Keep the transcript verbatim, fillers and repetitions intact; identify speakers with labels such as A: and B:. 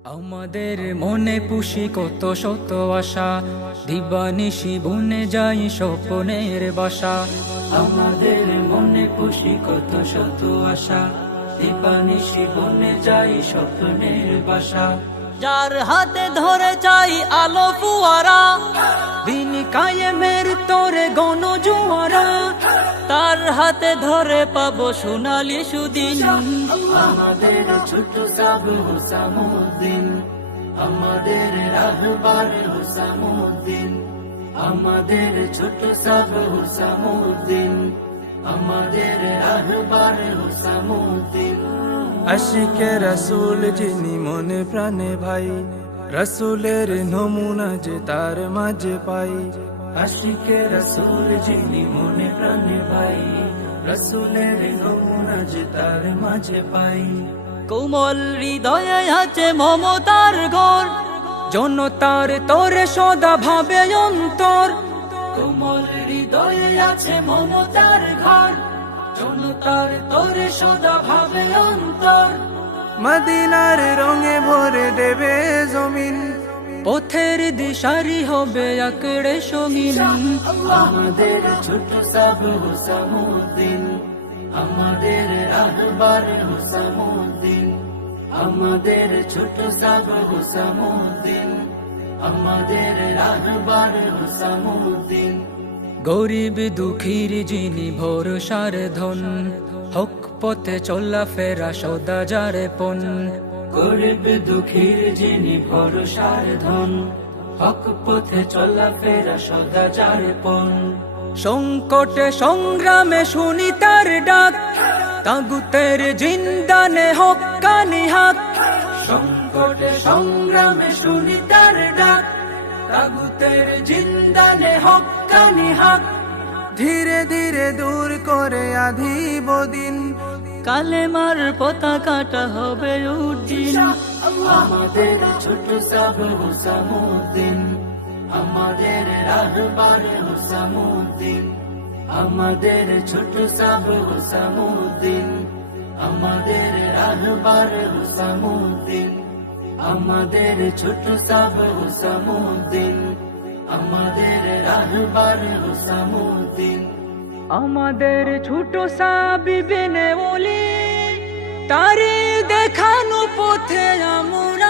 A: আমাদের মনে পুষি কত শত আশা, দিবানিশি বুনে যাই স্বপ্নের বাসা। আমাদের মনে পুষি কত শত আশা, দিবানিশি বুনে যাই স্বপ্নের বাসা।
B: যার হাতে ধরে চাই আলো ফুয়ারা,
A: দিন কায়েমের তোরে গণ জুয়ারা,
B: তার হাতে ধরে পাবো সোনালি সুদিন।
A: আমাদের ছোট সাব হুসামুদ্দিন, আমাদের রাহবার হুসামুদ্দিন, আমাদের ছোট সাব হুসামুদ্দিন, আমাদের রাহবার হুসামুদ্দিন।
C: আশিকে রসুল যিনি মনে প্রাণে ভাই, রসুলের নমুনা যে তার মাঝে পাই।
A: আশিকে রসুল যিনি মনে প্রাণে ভাই, রসুলের নমুনা যে তার মাঝে পাই।
B: কোমল হৃদয়ে আছে মমতার ঘর,
A: জনতার তোরে সদা ভাবে অন্তর। কোমল হৃদয়ে আছে মমতার ঘর, জনতার তোরে সদা ভাবে অন্তর।
C: মদিনার রঙে ভরে দেবে জমিন,
A: পথের দিশারি হবে আকড়ে সঙ্গিন। আমাদের ছোট সাব হুসামুদ্দিন, আমাদের রাহবার হুসামুদ্দিন, আমাদের ছোট সাব হুসামুদ্দিন, আমাদের রাহবার হুসামুদ্দিন। গরিব দুঃখীর যিনি ভরসার ধন, হক পথে চলা ফেরা সদা যারে পন। গরিব দুঃখীর যিনি ভরসার ধন, হক পথে চলা ফেরা সদা যারে পন। সংকটে সংগ্রামে শুনি তার ডাক, তাগুতের জিন্দানে হক্কানি হাক। সংকটে সংগ্রামে শুনি তার ডাক, তাগুতের জিন্দানে হক্কানি হাক।
C: ধীরে ধীরে দূর করে আধিব দিন,
B: কালেমার পতাকাটা হবে উদ্দিন।
A: আমাদের ছোট সাব হুসামুদ্দিন, আমাদের রাহবার হুসামুদ্দিন, আমাদের ছোট সাব হুসামুদ্দিন, আমাদের রাহবার হুসামুদ্দিন, আমাদের ছোট সাব হুসামুদ্দিন, আমাদের রাহবার হুসামুদ্দিন। আমাদের ছোট সাবিবিনে ওলি, তারে দেখানো পথে আমরা